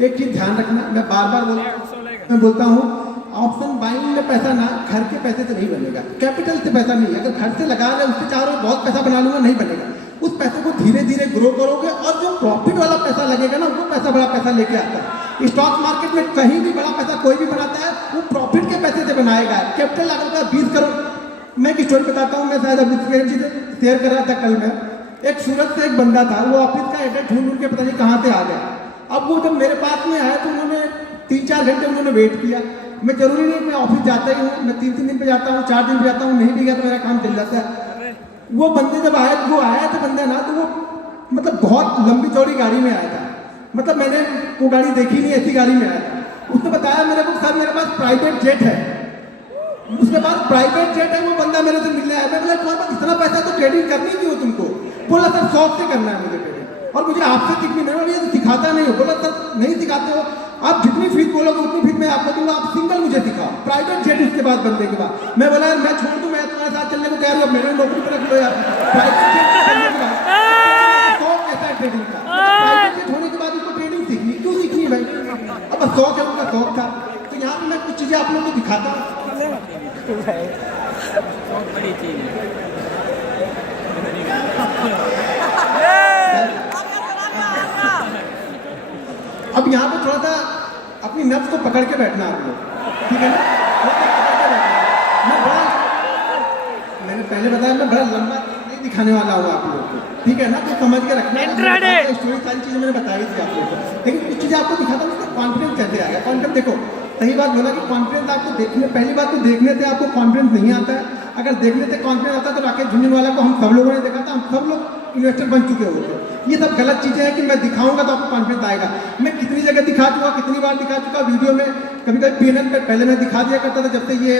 एक चीज ध्यान रखना, मैं बार बार बोलता हूँ, ऑप्शन बाइंग में पैसा ना घर के पैसे से नहीं बनेगा, कैपिटल से पैसा नहीं। अगर घर से लगा रहे उससे चाह रहे हो बहुत पैसा बना लूंगा, नहीं बनेगा। उस पैसे को धीरे धीरे ग्रो करोगे और जो प्रॉफिट वाला पैसा लगेगा ना, वो पैसा बड़ा पैसा लेके आता है। स्टॉक मार्केट में कहीं भी बड़ा पैसा कोई भी बनाता है वो प्रॉफिट के पैसे से बनाएगा। कैपिटल अगर का 20 करोड़। मैं एक स्टोरी बताता हूँ, मैं शायद अभी शेयर कर रहा था कल में। एक सूरत से एक बंदा था, वो ऑफिस का एड्रेस ढूंढ के पता नहीं कहाँ से आ गया। अब वो जब मेरे पास में आया तो उन्होंने 3-4 घंटे उन्होंने वेट किया। मैं जरूरी नहीं मैं ऑफिस जाता ही हूँ, मैं 3-3 दिन पे जाता हूँ, 4 दिन पे जाता हूँ, नहीं भी गया तो मेरा काम चल जाता है। वो बंदे जब आया, वो आया था बंदा ना, तो वो मतलब बहुत लंबी चौड़ी गाड़ी में आया था। मतलब मैंने वो गाड़ी देखी नहीं, ऐसी गाड़ी में आया था। उसने बताया मेरे को, सर मेरे पास प्राइवेट जेट है। उसके पास प्राइवेट जेट है। वो बंदा मेरे से मिलने आया। मैं बोला तुम्हारे पास इतना पैसा तो ट्रेडिंग करनी क्यों तुमको? बोला सर शौक से करना है मुझे ट्रेडिंग, और मुझे आपसे सीखनी नहीं। ये सिखाता नहीं हो। बोला सर नहीं सिखाते हो, आप जितनी फीस बोलोगे उतनी फीस मैं आपको दूंगा, आप सिंगल मुझे सिखाओ। प्राइवेट जेट उसके बाद बंदे के बाद। मैं बोला मैं छोड़ दूं, मैं तुम्हारे साथ चलने को तैयार हूं, मेरे नौकरी पर रख लो यार। प्राइवेट जेट करने के बाद शौक कैसा है ट्रेडिंग का? प्राइवेट जेट होने के बाद उसको ट्रेडिंग सीखनी क्यों सीखनी भाई? अब शौक है, उनका शौक था। तो यहाँ पे मैं कुछ चीजें आप लोगों को दिखाता हूँ। बड़ी चीज है। अब यहाँ पे थोड़ा सा अपनी नफ्स को पकड़ के बैठना आप लोग, ठीक है ना? मैंने पहले बताया मैं बड़ा लंबा नहीं दिखाने वाला हूँ आप लोगों को, ठीक है ना? तो समझ के रखना। स्टोरी सारी चीजें मैंने बताई थी आप लोगों को, लेकिन कुछ चीजें आपको दिखाता हूँ उसका कॉन्फिडेंस कैसे आएगा। कॉन्फिडेंस देखो, सही बात बोला कि कॉन्फिडेंस आपको देखने, पहली बात तो देखने से आपको कॉन्फिडेंस नहीं आता है। अगर देखने से कॉन्फिडेंस आता तो राकेश झुंझुनवाला को हम सब लोगों ने देखा था, हम सब लोग इन्वेस्टर बन चुके होते। ये सब गलत चीजें हैं कि मैं दिखाऊंगा तो आपको कॉन्फिडेंस आएगा। मैं कितनी जगह दिखा चुका, कितनी बार दिखा चुका वीडियो में। कभी कभी पीएनएल पे पहले मैं दिखा दिया करता था, जब से ये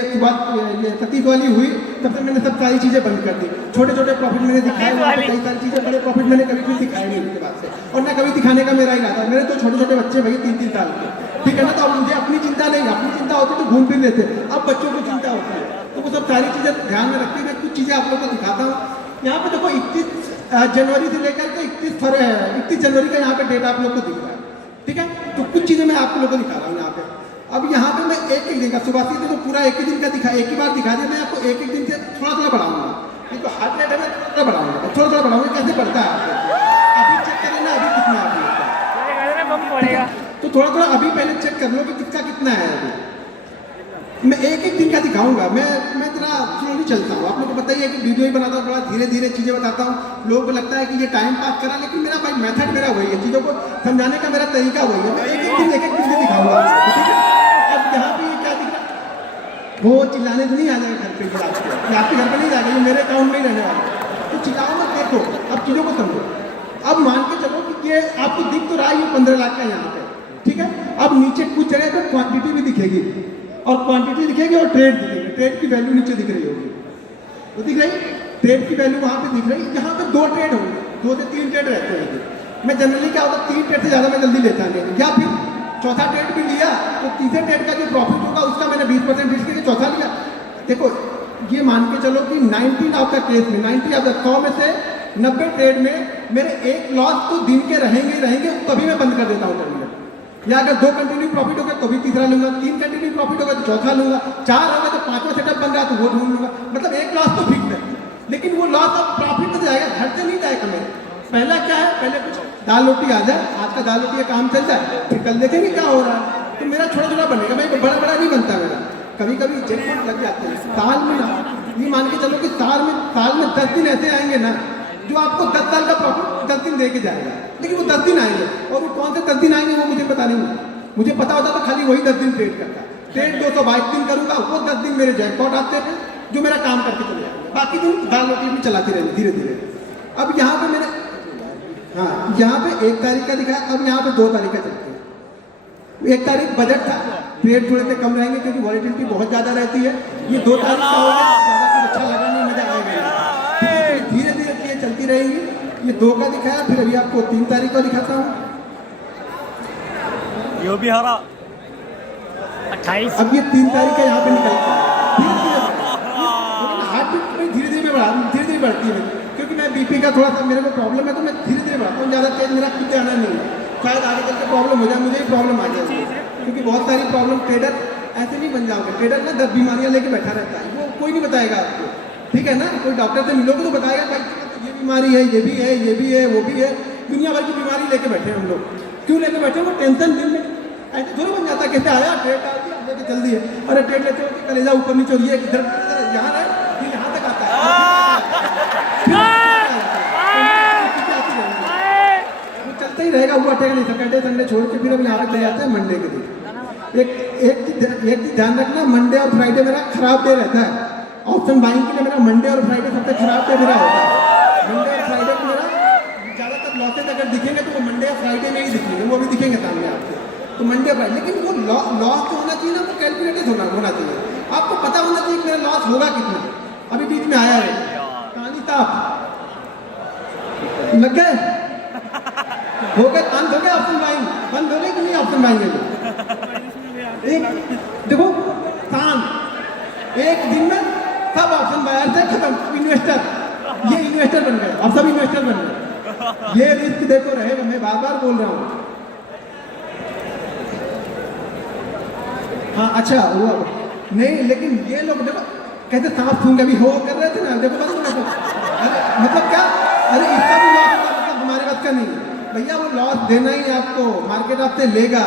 ये सतीश वाली हुई तब से मैंने सब सारी चीजें बंद कर दी। छोटे छोटे प्रॉफिट मैंने दिखाए, कई सारी चीजें, बड़े प्रॉफिट मैंने कभी भी दिखाए नहीं उसके बाद से, और ना कभी दिखाने का मेरा इरादा। मेरे तो छोटे छोटे बच्चे भैया 3-3 साल के, ठीक है ना? तो अब मुझे अपनी चिंता नहीं, अपनी चिंता होती तो घूम फिर लेते, अब बच्चों को चिंता होती है। तो वो सब सारी चीजें ध्यान में रखते हुए कुछ चीजें आप लोगों को दिखाता हूँ। यहाँ पे देखो 31 जनवरी से लेकर के 31 जनवरी का यहाँ पे डेट आप लोग को दिख रहा है, ठीक है? तो कुछ चीजें मैं आप लोगों को दिखा रहा हूँ यहाँ पे। अब यहाँ पे मैं एक दिन का सुबह से तो पूरा एक ही दिन का दिखा, एक ही बार दिखा दिया। मैं आपको एक दिन से थोड़ा थोड़ा बढ़ाऊंगा। तो हार्ट रेट है मैं थोड़ा बढ़ाऊंगा, थोड़ा बढ़ाऊंगा। कैसे बढ़ता है अभी चेक करें ना, अभी कितना है। तो थोड़ा थोड़ा अभी पहले चेक कर लो कि किसका कितना है अभी। मैं एक दिन का दिखाऊंगा। मैं जरा स्लोली चलता हूँ। आप लोगों को पता ही है कि वीडियो ही बनाता हूँ, बड़ा धीरे धीरे चीज़ें बताता हूँ। लोगों को लगता है कि ये टाइम पास करा, लेकिन मेरा भाई मेथड मेरा वही है, चीज़ों को समझाने का मेरा तरीका वही है। मैं एक दिन से दिखाऊंगा, ठीक है? अब यहाँ पे क्या दिख रहा है, वो चिल्लाने से नहीं आ जाएगा घर पे, आपके घर पे नहीं जाएगा, ये मेरे अकाउंट में ही रहने वाला है। तो चिल्लाओ मत, देखो अब चीज़ों को समझो। अब मान के चलो कि ये आपको दिख तो रहा है, ये 15 लाख का यहाँ पे, ठीक है? अब नीचे कुछ जगह पे क्वांटिटी भी दिखेगी, और क्वांटिटी दिखेगी और ट्रेड दिखेगी। ट्रेड की वैल्यू नीचे दिख रही होगी, तो दिख रही ट्रेड की वैल्यू वहाँ पे दिख रही। यहाँ पे 2 ट्रेड होंगे, 2 से 3 ट्रेड रहते हैं। मैं जनरली क्या होता है 3 ट्रेड से ज़्यादा मैं जल्दी लेता नहीं, या फिर चौथा ट्रेड भी लिया तो तीसरे ट्रेड का जो प्रॉफिट होगा उसका मैंने 20% रिस्क करके चौथा लिया। देखो ये मान के चलो कि 90 ऑफ द केस में, 90 ऑफ द 100 में से 90 ट्रेड में मेरे एक लॉस तो दिन के रहेंगे, तभी मैं बंद कर देता हूँ टर्मिनल। या अगर 2 कंटिन्यू प्रॉफिट हो गया तो भी तीसरा लूंगा, 3 कंटिन्यू प्रॉफिट होगा तो चौथा लूंगा, 4 हो गया तो 5वां सेटअप बन रहा है तो वो ढूंढ लूंगा। मतलब एक लॉस तो फिक्स है, लेकिन वो लॉस अब प्रॉफिट तो जाएगा, घर से नहीं जाएगा मेरे। पहला क्या है, पहले कुछ दाल रोटी आ जाए, आज का दाल रोटी का काम चल जाए, फिर कल देखेंगे क्या हो रहा है। तो मेरा छोटा छोटा बनेगा, मैं बड़ा नहीं बनता मेरा। कभी कभी जैकपॉट लग जाते हैं साल में ना, ये मान के चलो कि साल में 10 दिन ऐसे आएंगे ना जो आपको 10 साल का प्रॉफिट 10 दिन दे के जाएगा। लेकिन वो 10 दिन आएंगे, और वो कौन से 10 दिन आएंगे वो मुझे पता नहीं है। मुझे पता होता तो खाली वही 10 दिन ट्रेड करता। ट्रेड 222 दिन करूंगा, वो 10 दिन मेरे जैकपॉट आते थे जो मेरा काम करके चले जाएंगे, बाकी दिन दाल रोटी भी चलाती रहेंगे धीरे धीरे। अब यहाँ पे मैंने यहाँ पे 1 तारीख का दिखाया, अब यहाँ पे 2 तारीख का चलते हैं। 1 तारीख बजट था, ट्रेड थोड़े से कम रहेंगे क्योंकि वॉलेटिलिटी बहुत ज़्यादा रहती है। ये 2 तारीख का हो गया, ज़्यादा कुछ अच्छा लगा नहीं, मजा आएगा। धीरे धीरे चीज़ें चलती रहेंगी। ये 2 का दिखाया, फिर अभी आपको 3 तारीख का दिखाता हूँ। यो भी हरा 28। अब ये 3 तारीख का यहाँ पे निकलता है। हार्ट बीट धीरे धीरे बढ़ती है, क्योंकि मैं बीपी का थोड़ा सा मेरे को प्रॉब्लम है, तो मैं धीरे धीरे बढ़ाता हूँ। ज़्यादा तेज मेरा खुद आना नहीं है, शायद आगे चल के प्रॉब्लम हो जाए, मुझे भी प्रॉब्लम आ जाए, क्योंकि बहुत सारी प्रॉब्लम ट्रेडर ऐसे नहीं बन जाओगे। ट्रेडर ना 10 बीमारियां लेके बैठा रहता है, वो कोई नहीं बताएगा आपको, ठीक है ना। कोई डॉक्टर से मिलोगे तो बताएगा भाई ये बीमारी है, ये भी है, ये भी है, वो भी है, दुनिया भर की बीमारी लेके बैठे हैं हम लोग। क्यों लेके बैठे हैं? वो टेंशन दिन में ऐसे थोड़ा बन जाता है, कैसे आया ट्रेड डाल दिया लेके चल दिए, अरे ट्रेड लेते हो कलेजा ऊपर नीचे हो, ये इधर यहाँ है फिर यहाँ तक आता है, वो चलता ही रहेगा, वो अटेक नहीं। सैटरडे संडे छोड़ के फिर हम यहाँ पे चले जाते हैं मंडे के दिन। एक चीज ध्यान रखना, मंडे और फ्राइडे मेरा खराब डे रहता है। ऑप्शन बाइंग के लिए मेरा मंडे और फ्राइडे सबसे खराब डे मेरा होता है। मंडे और फ्राइडे को मेरा ज़्यादातर लॉसेज अगर दिखेंगे तो वो मंडे और फ्राइडे में ही दिखेंगे, वो भी दिखेंगे सामने आपको, तो मंडे फ्राइडे। लेकिन वो लॉस जो होना चाहिए ना, वो कैलकुलेटेड होना चाहिए, आपको पता होना चाहिए कि मेरा लॉस होगा कितना। अभी बीच में आया है कहानी ताप लग गए, हो गए बंद हो गए ऑप्शन बाइंग, बंद हो गए कि नहीं ऑप्शन बाइंग है। एक देखो शांत एक दिन में सब ऑप्शन बायर से खत्म, इन्वेस्टर ये इन्वेस्टर बन गए और सब इन्वेस्टर बन गए। ये रिस्क देखो रहेगा, मैं बार बार बोल रहा हूँ। हाँ अच्छा हुआ नहीं, लेकिन ये लोग देखो कहते सांप सूंघ अभी हो कर रहे थे ना, देखो देखो मतलब क्या, अरे इसका भी लॉस होगा, मतलब हमारे बस का नहीं है भैया, वो लॉस देना ही आपको, मार्केट आपसे लेगा,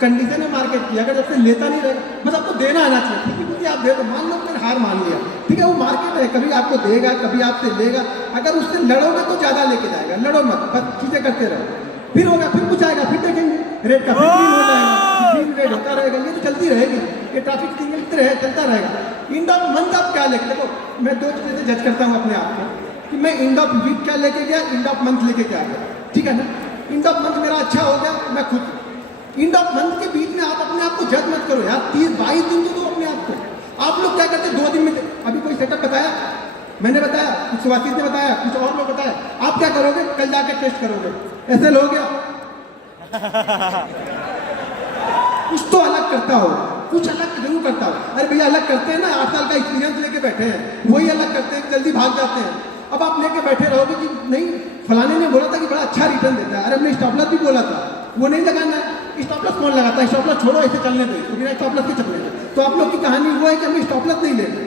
कंडीशन है मार्केट की, अगर आपसे लेता नहीं रहेगा बस आपको देना आना चाहिए, ठीक है, क्योंकि आप दे दो, मान लो मैंने हार मान लिया, ठीक है, वो मार्केट है, कभी आपको देगा कभी आपसे लेगा, अगर उससे लड़ोगे तो ज़्यादा लेके जाएगा, लड़ो मत, बस चीज़ें करते रहो, फिर होगा, फिर कुछ आएगा, फिर देखेंगे रेट का फिर हो जाएगा, फिर रेट होता रहेगा, ये तो चलती रहेगी, ये ट्रैफिक सिग्नल रहे चलता रहेगा। एंड ऑफ मंथ आप क्या लेके, देखो मैं दो चीज़ें से जज करता हूँ अपने आप को कि मैं एंड ऑफ वीक क्या लेके गया, एंड ऑफ मंथ लेके क्या गया, ठीक है ना। एंड ऑफ मंथ मेरा अच्छा हो गया, मैं खुद, एंड ऑफ मंथ के बीच में आप अपने आप को जज मत करो यार, 30-22 दिन तो दो अपने आप को। आप लोग क्या करते 2 दिन में, अभी कोई सेटअप बताया, मैंने बताया, कुछ सुभाषित ने बताया, कुछ और लोग बताया, आप क्या करोगे, कल जाके टेस्ट करोगे, ऐसे लोग गया कुछ तो अलग करता हो, कुछ अलग जरूर करता हो। अरे भैया अलग करते हैं ना, 8 साल का एक्सपीरियंस लेके बैठे हैं, वही अलग करते हैं, जल्दी भाग जाते हैं। अब आप लेके बैठे रहोगे कि नहीं फलाने ने बोला था कि बड़ा अच्छा रिटर्न देता है, अरे हमने स्टॉप लॉस भी बोला था, वो नहीं लगाना है। स्टॉप लॉस कौन लगाता है, स्टॉप लॉस छोड़ो, ऐसे चलने दो, तो बिना स्टॉप लॉस के चलने दो। तो आप लोग की कहानी वो है कि हमें स्टॉप लॉस नहीं लेना,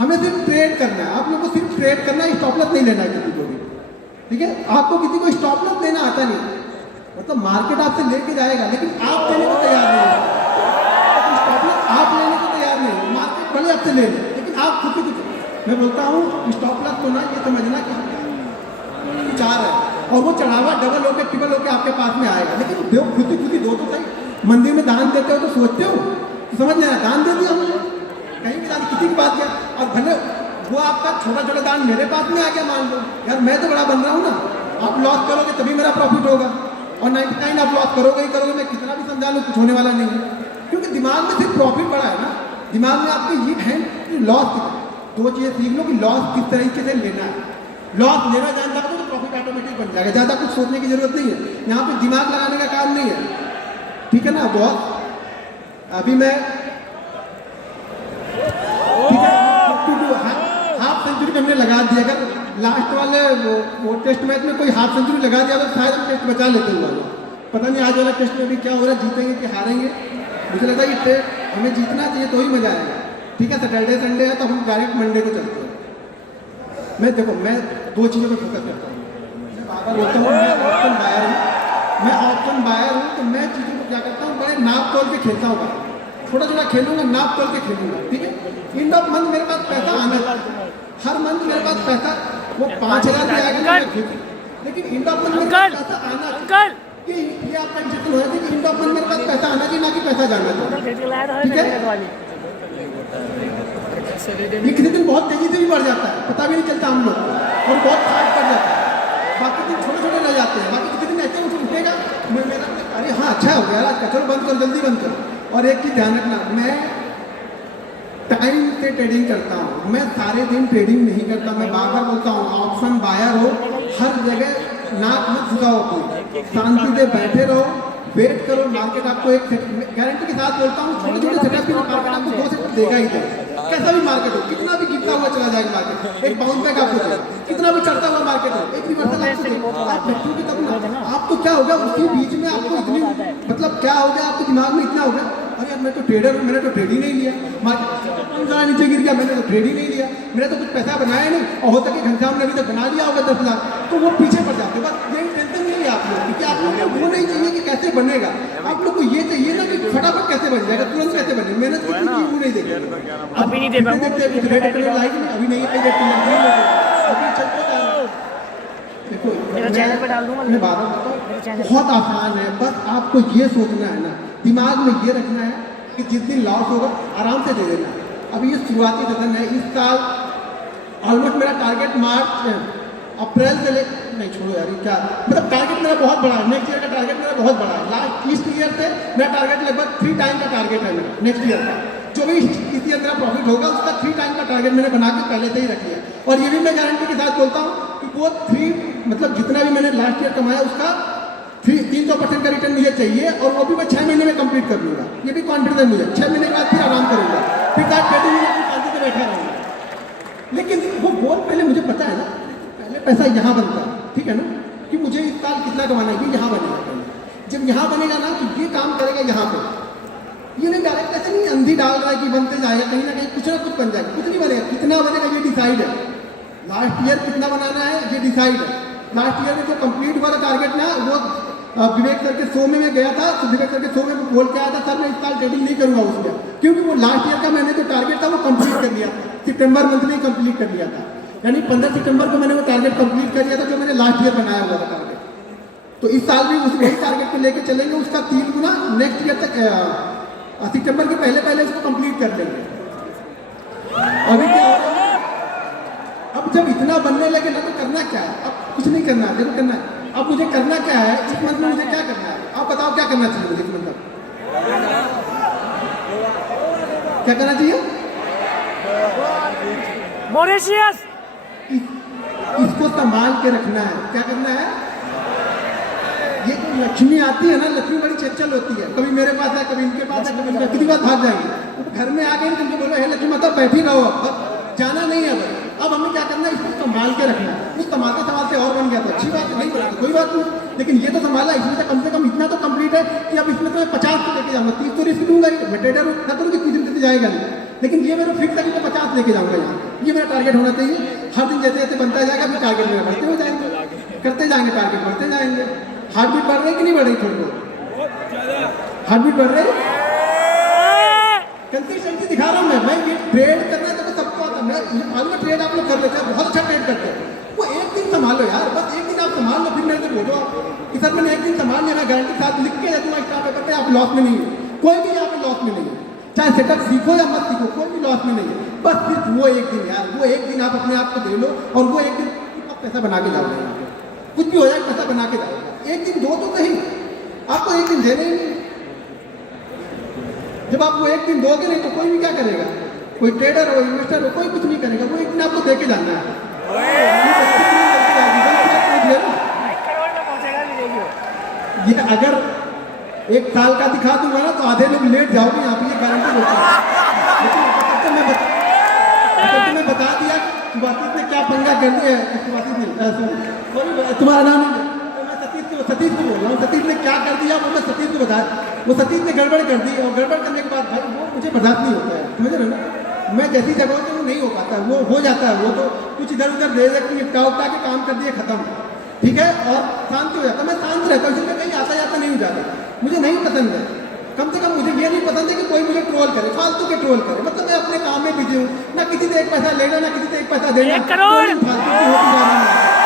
हमें सिर्फ ट्रेड करना है, आप लोग को सिर्फ ट्रेड करना है, स्टॉप लॉस नहीं लेना है किसी को भी, ठीक है। आपको किसी को स्टॉप लॉस लेना आता नहीं, मतलब मार्केट आपसे लेके जाएगा लेकिन आप देने को तैयार नहीं है, स्टॉप लॉस आप लेने को तैयार नहीं, मार्केट भले आपसे ले ले लेकिन आप खुद ही कुछ। मैं बोलता हूँ स्टॉप लॉस को ना ये समझना कि कुछ आ रहा है और वो चढ़ावा डबल होकर ट्रिपल होकर आपके पास में आएगा, लेकिन दो खुद ही दो तो सही। मंदिर में दान देते हो तो सोचते हो, तो समझ लेना दान दे दिया मुझे, कहीं भी दान किसी की बात किया, और भले वो आपका छोटा छोटा दान मेरे पास में आ गया, मान लो यार मैं तो बड़ा बन रहा हूँ ना, आप लॉस करोगे तभी मेरा प्रॉफिट होगा, और 99 आप लॉस करोगे ही करोगे, मैं कितना भी समझा लूँ कुछ होने वाला नहीं है, क्योंकि दिमाग में सिर्फ प्रॉफिट बड़ा है ना, दिमाग में आपके ये है कि लॉस, दो चीज़ें सीख लो कि लॉस किस तरीके से लेना है। लॉस लेना जानता हो तो प्रॉफिट ऑटोमेटिक बन जाएगा, ज़्यादा कुछ सोचने की जरूरत नहीं है, यहाँ पे दिमाग लगाने का काम नहीं है, ठीक है ना बहुत। अभी मैं ठीक है हाफ सेंचुरी हमने लगा दिया, अगर लास्ट वाले वो टेस्ट मैच में कोई हाफ सेंचुरी लगा दिया तो शायद हम टेस्ट बचा लेते हुए, पता नहीं आज वाला टेस्ट में भी क्या हो रहा है, जीतेंगे कि हारेंगे। मुझे लगता है कि टेस्ट हमें जीतना चाहिए तो ही मजा आएगा, ठीक है। सैटरडे संडे है तो हम डायरेक्ट मंडे को चलते हैं। मैं देखो मैं दो चीज़ों पर फोकस करता हूँ, मैं बार बोलता हूँ मैं ऑप्शन बायर हूँ, मैं ऑप्शन बायर हूँ, तो मैं चीज़ों को क्या करता हूँ बड़े नाप तोल के खेलता हूँ, छोटा छोटा खेलूंगा, नाप तोल के खेलूंगा, ठीक है। एंड ऑफ मंथ मेरे पास पैसा आना, हर मंथ मेरे पास पैसा वो 5,000 भी आएगा, लेकिन एंड ऑफ मंथ मेरे पास पैसा आना, ये आपका इंजेक्शन हो जाता है कि एंड ऑफ मंथ मेरे पास पैसा आना चाहिए, ना कि पैसा जाना चाहिए, ठीक है। ये किसी दिन बहुत तेजी से भी बढ़ जाता है, पता भी नहीं चलता हम लोग, और बहुत फास्ट बढ़ जाता है, बाकी दिन छोटे छोटे रह जाते हैं, बाकी किसी दिन ऐसे उठेगा मेरा अरे हाँ अच्छा हो गया आज का, चलो बंद करो जल्दी बंद करो। और एक चीज़ ध्यान रखना, मैं टाइम से ट्रेडिंग करता हूँ, मैं सारे दिन ट्रेडिंग नहीं करता, मैं बार बार बोलता हूँ ऑप्शन बायर हो, हर जगह नाक मत झुकाओ, कोई शांति से बैठे रहो, वेट करो, मार्केट आपको एक गारंटी के साथ बोलता हूँ छोटे छोटे सेटअप की मार्केट आपको 2 सेटअप देगा ही देगा, कैसा भी मार्केट हो, कितना भी गिरता हुआ चला जाएगा मार्केट, एक बाउंस बैक आपको देगा, कितना भी चढ़ता हुआ मार्केट हो, एक रिवर्सल आपको देगा। आप बैठोगे तब ना, आप तो क्या होगा उसी बीच में आपको इतनी मतलब क्या हो गया आपके दिमाग में इतना हो गया, अरे यार मैं तो ट्रेडर हूँ, मैंने तो ट्रेड ही नहीं लिया, मार्केट जरा नीचे गिर गया, मैंने तो ट्रेड ही नहीं लिया, मैंने तो कुछ पैसा बनाया नहीं, और होता कि घनश्याम ने अभी तक बना लिया होगा 10 लाख, तो वो पीछे पड़ जाते। बस यही टेंशन नहीं है आप लोग, क्योंकि आप लोग को वो नहीं चाहिए कि कैसे बनेगा, आप लोग को ये चाहिए ना कि फटाफट कैसे बन जाएगा, तुरंत कैसे बने, मेहनत की चीज वो नहीं देखेंगे। अभी नहीं दे पाऊंगा। अभी नहीं अभी चलते जा रहा है। देखो मेरा चैनल पे डाल दूंगा। मैं बात बताता हूँ, बहुत आसान है, बस आपको ये सोचना है ना, दिमाग में ये रखना है कि जिस दिन लॉस होगा आराम से दे देना। अभी ये शुरुआती सेशन है, इस साल ऑलमोस्ट मेरा टारगेट मार्च अप्रैल से ले नहीं छोड़ो यार, ये क्या मतलब टारगेट मेरा बहुत बड़ा है, नेक्स्ट ईयर का टारगेट मेरा बहुत बड़ा है। लास्ट इस ईयर से मेरा टारगेट लगभग 3 टाइम का टारगेट है मेरा नेक्स्ट ईयर का, जो भी इस ईयर मेरा प्रॉफिट होगा उसका 3 टाइम का टारगेट मैंने बना के पहले से ही रख लिया। और ये भी मैं गारंटी के साथ बोलता हूँ कि वो 3 मतलब जितना भी मैंने लास्ट ईयर कमाया उसका 300% का रिटर्न मुझे चाहिए, और वो भी मैं 6 महीने में कंप्लीट कर लूँगा। ये भी कॉन्फिडेंस है मुझे, 6 महीने के बाद फिर आराम करूँगा, फिर साथ बैठे हुए शांति से बैठा रहूँगा। लेकिन वो बहुत पहले मुझे पता है ना, पहले पैसा यहाँ बनता है, ठीक है ना, कि मुझे इस साल कितना कमाना है, ये यहाँ बनेगा पहले। जब यहाँ बनेगा ना तो ये काम करेगा यहाँ पे, ये नहीं डायरेक्ट ऐसे नहीं अंधी डाल रहा है कि बनते जाएगा, कहीं ना कहीं कुछ ना कुछ बन जाएगा, कुछ नहीं बनेगा, कितना बनेगा ये डिसाइड है। लास्ट ईयर कितना बनाना है ये डिसाइड है। लास्ट ईयर में जो कंप्लीट हुआ था टारगेट ना, वो विवेक सर के शो में मैं गया था, तो विवेक सर के शो में बोल के आया था सर मैं इस साल ट्रेडिंग नहीं करूंगा उसमें, क्योंकि वो लास्ट ईयर का मैंने जो टारगेट था वो कंप्लीट कर लिया था, सितंबर मंथ में कंप्लीट कर लिया था, यानी 15 सितंबर को मैंने वो टारगेट कंप्लीट कर लिया था जो मैंने लास्ट ईयर बनाया हुआ था टारगेट। तो इस साल भी उस वही टारगेट को लेकर चलेंगे, उसका 3 गुना नेक्स्ट ईयर तक सितंबर के पहले पहले उसको कंप्लीट कर लेंगे। अभी क्या होगा, अब जब इतना बनने लगे ना तो करना क्या है, अब कुछ नहीं करना है, देखो करना है। अब मुझे करना क्या है इस मंथ में, मुझे क्या करना है आप बताओ, क्या करना चाहिए मुझे इस मंथ में, क्या करना चाहिए? मॉरिशियस इसको संभाल के रखना है। क्या करना है? ये तो लक्ष्मी आती है ना, लक्ष्मी बड़ी चंचल होती है, कभी मेरे पास है कभी इनके पास है, कभी इनके, कितनी बार भाग जाएगी। घर में आ गए तुमको बोलो हे लक्ष्मी माता बैठी रहो, अब जाना नहीं है। अब हमें क्या करना है, इसको संभाल के रखना है। कुछ संभालते संभालते और बन गया तो अच्छी बात है, नहीं बना कोई बात नहीं, लेकिन ये तो संभाला, इसमें से कम इतना तो कंप्लीट है कि अब इसमें तो मैं 50 को लेके जाऊंगा, 30 तो रिस्क लूंगा ही, मैं ट्रेडर हूँ ना, तो कुछ दिन जाएगा नहीं, लेकिन ये मेरा फिक्स है कि मैं 50 लेके जाऊंगा यहाँ, ये मेरा टारगेट होना चाहिए। हर दिन जैसे जैसे बनता जाएगा फिर टारगेट मेरा बढ़ते हो जाएंगे, करते जाएंगे, टारगेट बढ़ते जाएंगे। हार्ट बीट बढ़ रही कि नहीं बढ़ रही? थोड़ी बहुत हार्ट बीट बढ़ रही, कंसिस्टेंसी दिखा रहा हूँ मैं ये ट्रेड करना है तो सबको आता है, मैं ये मालूम है ट्रेड आप लोग कर लेते हैं, बहुत अच्छा ट्रेड करते हैं, वो एक दिन संभालो यार, बस एक दिन आप संभाल लो, फिर मेरे से बोलो कि सर मैंने एक दिन संभाल लिया, मैं गारंटी के साथ लिख के दे दूंगा स्टाफ पेपर पे, आप लॉस में नहीं है, कोई भी यहाँ पे लॉस में नहीं है, चाहे सेटअप सीखो या मत सीखो, कोई भी लॉस में नहीं है। बस सिर्फ वो एक दिन यार, वो एक दिन आप अपने आप को दे लो, और वो एक दिन आप पैसा बना के जाओगे, कुछ भी हो जाए पैसा बना के जाओगे। एक दिन दो तो सही, आपको एक दिन देने ही नहीं, जब आप वो एक दिन दोगे नहीं तो कोई भी क्या करेगा, कोई ट्रेडर हो इन्वेस्टर हो कोई कुछ नहीं करेगा, वो एक दिन आपको देके जाना है। ये अगर 1 साल का दिखा दूंगा ना तो आधे लोग लेट जाओगे यहाँ पे, ये गारंटी होती है। लेकिन मैं बता दिया सुभाषित ने क्या पंगा कर दिया, सुभाषित ने तुम्हारा नाम नहीं, सतीश को बोल रहा हूँ, सतीश ने क्या कर दिया वो मैं सतीश को बताया, वो सतीश ने गड़बड़ कर दी, और गड़बड़ करने के बाद भाई वो मुझे बर्दाश्त नहीं होता है, समझ रहे हो ना, मैं जैसी जगह तो वो नहीं हो पाता, वो हो जाता है, वो तो कुछ इधर उधर दे देती निपटा उपटा के काम कर दिए खत्म, ठीक है, और शांति हो जाता, मैं शांत रहता हूँ, इसलिए कहीं आता जाता नहीं हो जाता, मुझे नहीं पसंद है, कम से कम मुझे ये नहीं पसंद है कि कोई मुझे ट्रोल करे, फालतू के ट्रोल करे, मतलब मैं अपने काम में बिजी हूँ, ना किसी से 1 पैसा लेना ना किसी से 1 पैसा देना, फालतू की होती जा रही है।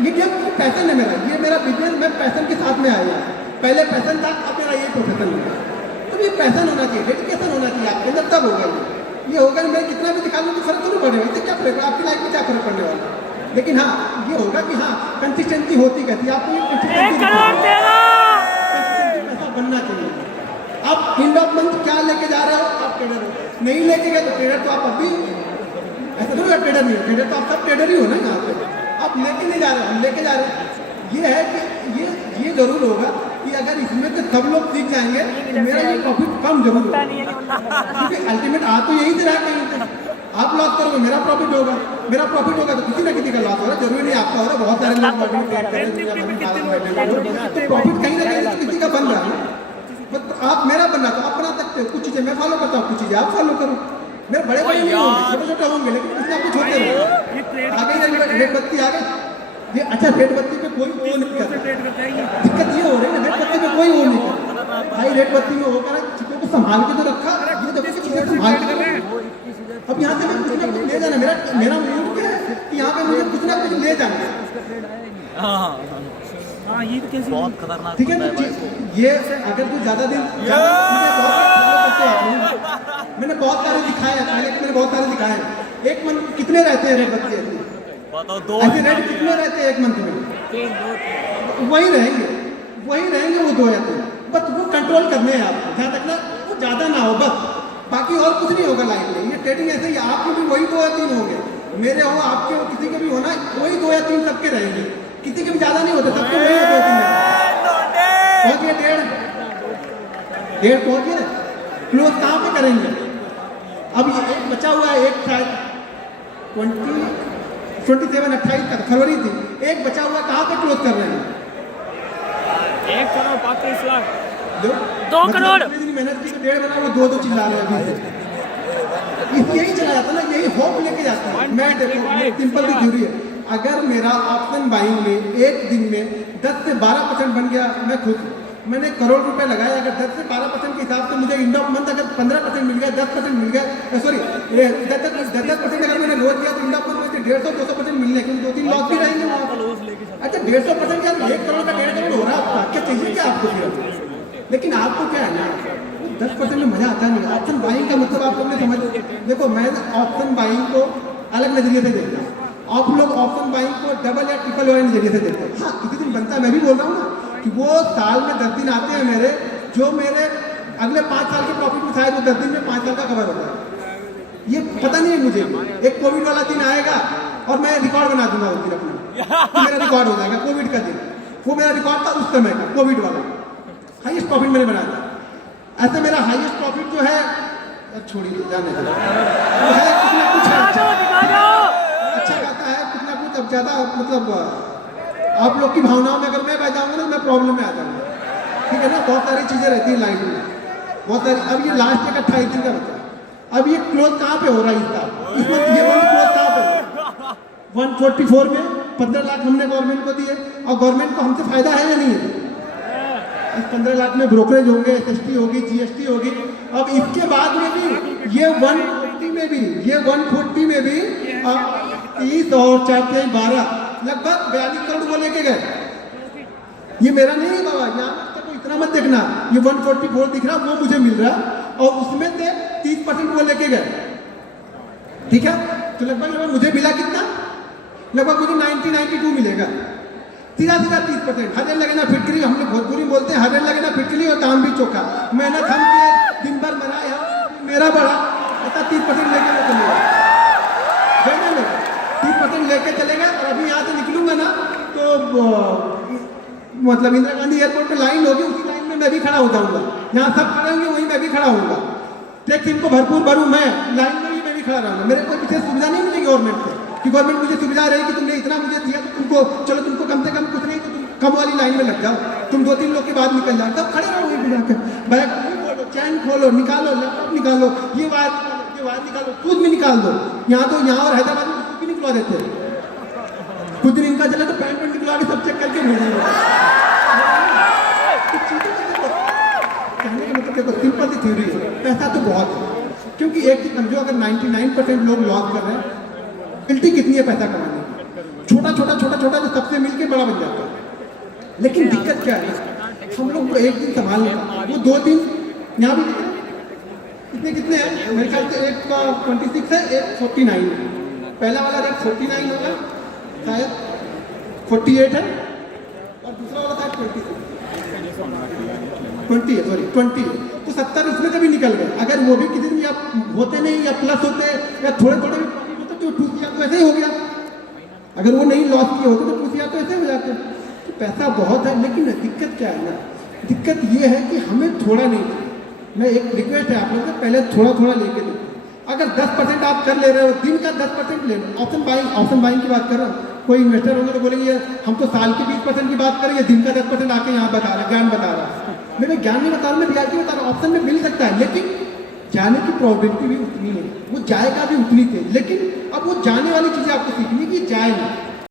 ये गेम पैसन है मेरा, ये मेरा बिजनेस, मैं पैसन के साथ में आया, पहले पैसन था, अब मेरा ये प्रोफेशन है, तो ये पैसन होना चाहिए, डेडिकेशन होना चाहिए आपके अंदर, तब होगा ये होगा नहीं, मैं कितना भी दिखा लूँ तो फर्क तो नहीं पड़ेगा, इससे क्या फर्क, आपकी लाइफ में क्या फर्क पड़ने वाला, लेकिन हाँ ये होगा कि हाँ कंसिस्टेंसी होती कैसी, आपको ये कंसिस्टेंसी पैसा बनना चाहिए। आप एंड ऑफ मंथ क्या लेके जा रहे हो, आप ट्रेडर हो, नहीं लेके गए तो ट्रेडर तो आप अभी ऐसा थोड़ा ट्रेडर नहीं हो, ट्रेडर तो आप सब ट्रेडर ही हो ना यहाँ पे, आप लेके नहीं जा रहे, हम लेके जा रहे हैं। ये है कि ये जरूर होगा कि अगर इसमें से सब लोग सीख जाएंगे तो मेरा ये प्रॉफिट कम जरूर होगा, नहीं है कि बंदा क्योंकि अल्टीमेट आ तो यही से रहा कहीं से। आप लॉस करोगे मेरा प्रॉफिट होगा, मेरा प्रॉफिट होगा तो किसी ना किसी का लॉस हो रहा है, जरूरी नहीं आपका हो रहा है। बहुत सारे लोग मॉडलिंग ट्रेड कर रहे हैं, दुनिया भर में सारा बैठे हुए हैं, तो प्रॉफिट कहीं ना कहीं से किसी का बन रहा है। बट आप मेरा बनना तो आप बना सकते हो, कुछ चीजें मैं फॉलो करता हूँ, कुछ चीजें आप फॉलो करो। मेरे बड़े बड़े नहीं होंगे, छोटे छोटे होंगे, लेकिन कुछ ना कुछ होते हैं। आगे रेड बत्ती आ गई, ये अच्छा रेड बत्ती पे कोई वो नहीं कर रहा, दिक्कत ये हो रही है रेड बत्ती पे कोई वो नहीं कर रहा। भाई रेड बत्ती में होकर चीजों को संभाल के तो रखा, ये देखो कि चीजें संभाल के। अब यहाँ से मैं कुछ ना कुछ ले जाना, मेरा मूड क्या है कि यहाँ पे मुझे कुछ ना कुछ ले जाना। हाँ ये कैसे बहुत खतरनाक ठीक है होता ना, भाई। ये अगर तू ज्यादा दिन मैंने बहुत सारे दिखाए हैं, पहले के मैंने बहुत सारे दिखाए हैं। एक मंथ कितने रहते हैं रेड बत्ती ऐसे? बताओ दो ऐसे रेड कितने रहते हैं एक मंथ में? वही रहेंगे वो 2 या 3, बस वो कंट्रोल करने हैं आपको, ध्यान रखना वो ज्यादा ना हो बस, बाकी और कुछ नहीं होगा लाइफ में। ये ट्रेडिंग ऐसे ही, आपके भी वही 2 या 3 होंगे, मेरे हो आपके हो किसी के भी होना, वही 2 या 3 सबके रहेंगे, किसी के भी ज्यादा नहीं होते, सबके वही होते हैं। पहुंच गए 1.5 पहुंच गए, क्लोज कहाँ पे करेंगे? अब ये एक बचा हुआ है, एक शायद 27-28 का फरवरी थी, एक बचा हुआ कहाँ पे क्लोज कर रहे हैं? 1 करोड़ 35 लाख 2 करोड़। मेहनत की 1.5 बना, वो 2 चिल्ला रहे हैं अभी से। यही चला जाता ना, यही होप लेके जाता है। मैं देखो सिंपल सी थ्योरी है, अगर मेरा ऑप्शन बाइंग में एक दिन में 10 से 12% बन गया, मैं खुश हूँ। मैंने करोड़ रुपए लगाया, अगर 10 से 12% के हिसाब से मुझे एंड ऑफ मंथ अगर 15% मिल गया, 10% मिल गया, सॉरी 10% अगर मैंने लोड किया तो एंड ऑफ मंथ मुझे 150-200% मिलने, क्योंकि 2-3 लॉस भी रहेंगे वहाँ पर। अच्छा 150% क्या 1 करोड़ का 1.5 करोड़ हो रहा है आपका, क्या चाहिए क्या आपको फिर? लेकिन आपको क्या है ना, 10% में मजा आता नहीं। ऑप्शन बाइंग का मतलब आप लोग ने समझ, देखो मैं ऑप्शन बाइंग को अलग नजरिए से देखता हूँ, आप लोग ऑप्शन बाइंग को डबल या ट्रिपल वाले नजरिए से देखते हैं। हाँ किसी दिन बनता है, मैं भी बोल रहा हूँ ना कि वो साल में 10 दिन आते हैं मेरे, जो मेरे अगले 5 साल के प्रॉफिट में शायद वो 10 दिन में 5 साल का कवर होता है। ये पता नहीं है मुझे, एक कोविड वाला दिन आएगा और मैं रिकॉर्ड बना दूंगा उस दिन अपना, तो मेरा रिकॉर्ड हो जाएगा कोविड का दिन। वो मेरा रिकॉर्ड था उस समय का, कोविड वाला हाईएस्ट प्रॉफिट मैंने बनाया था। ऐसे मेरा हाईएस्ट प्रॉफिट जो है, छोड़िए जाने दो, वो है कुछ ना कुछ है, अच्छा खाता है कुछ ना कुछ। अब ज्यादा मतलब आप लोग की भावनाओं में अगर मैं बह जाऊंगा ना, मैं प्रॉब्लम में आ जाऊंगा, ठीक है ना। बहुत सारी चीजें रहती है लाइफ में, बहुत सारी। अब ये लास्ट एक 28 दिन का बचा, अब ये क्लोज कहाँ पे हो रहा है इसका, इसमें ये वन क्लोज कहाँ पे 144 में 15 लाख हमने गवर्नमेंट को दिए, और गवर्नमेंट को हमसे फायदा है या नहीं है? इस 15 लाख में ब्रोकरेज होंगे, SST होगी, GST होगी। अब इसके बाद में भी ये 140 में भी, ये 140 में भी 30 और 4 12 लगभग 42 करोड़ वो लेके गए। ये मेरा नहीं है बाबा, यहाँ को इतना मत देखना, ये 144 दिख रहा वो मुझे मिल रहा, और उसमें से 30% वो लेके गए, ठीक है। तो लगभग मुझे मिला कितना, लगभग मुझे 92 मिलेगा, सीधा 30%। हरे लगे ना फिटकरी, हम लोग भोजपुरी बोलते हैं, हरे लगे ना फिटकरी और दाम भी चोखा। मेहनत हम किए, दिन भर मनाया, मेरा बड़ा ऐसा 30% लेके वो चलेगा, 30% लेके चलेगा। और अभी यहाँ से निकलूंगा ना तो मतलब इंदिरा गांधी एयरपोर्ट पे लाइन होगी, उसी लाइन में मैं भी खड़ा हो जाऊंगा, यहाँ सब खड़े होंगे वहीं मैं भी खड़ा होऊंगा। टैक्स इनको भरपूर भरूँ, मैं लाइन में भी मैं भी खड़ा रहूंगा। मेरे कोई विशेष सुविधा नहीं मिलेगी गवर्नमेंट से, कि गवर्नमेंट मुझे सुविधा रहेगी कि तुमने इतना मुझे दिया तो तुमको चलो तुमको कम से कम कुछ नहीं तो तुम कम वाली लाइन में लग जाओ, तुम 2-3 लोग के बाद निकल जाओ, तब खड़े रहो वहीं जाकर, बैग खोलो, चैन खोलो, निकालो, लैपटॉप निकालो, ये वायर निकालो, खुद भी निकाल दो। यहाँ तो यहाँ और हैदराबाद में खुद भी निकलवा देते हैं, कुछ दिन इनका चले तो पैंट निकलवा के सब चेक करके भेजेंगे। कहने का मतलब देखो सिंपल सी थ्योरी है, पैसा तो बहुत है, क्योंकि एक चीज समझो, अगर 99% लोग लॉस कर रहे हैं, गिल्टी कितनी है पैसा कमाने की, छोटा जो सबसे मिलके बड़ा बन जाता है। लेकिन दिक्कत क्या है, हम लोग को एक दिन संभाल लेगा, वो 2 दिन यहाँ भी कितने हैं, मेरे ख्याल से एक का 26 है, एक 49 है। पहला वाला रेट 49 होगा, शायद 48 है, और दूसरा वाला शायद 20 है, सॉरी 20 है। तो 70 उसमें से भी निकल गए। अगर वो भी किसी दिन या होते नहीं या प्लस होते या थोड़े भी होते तो टूट गया तो ऐसे ही हो गया। अगर वो नहीं लॉस किए होते तो टूट गया तो ऐसे हो जाते। तो पैसा बहुत है, लेकिन दिक्कत क्या है ना, दिक्कत ये है कि हमें थोड़ा नहीं चाहिए। मैं एक रिक्वेस्ट है आप लोगों से, पहले थोड़ा थोड़ा लेके दो। अगर 10% आप कर ले रहे हो, दिन का 10% ले लो। ऑप्शन बाइंग की बात कर रहा हूँ। कोई इन्वेस्टर होंगे तो बोलेंगे हम तो साल के 20% की बात करें, दिन का 10% आके यहाँ बता रहा है, ज्ञान बता रहा है। मैं ज्ञान नहीं बता रहा, मैं रियलिटी बता रहा हूँ। ऑप्शन में मिल सकता है, लेकिन जाने की प्रोबेबिलिटी भी उतनी है, वो जाएगा भी उतनी तेज। लेकिन अब वो जाने वाली चीज़ें आपको सीखनी है कि जाए ना।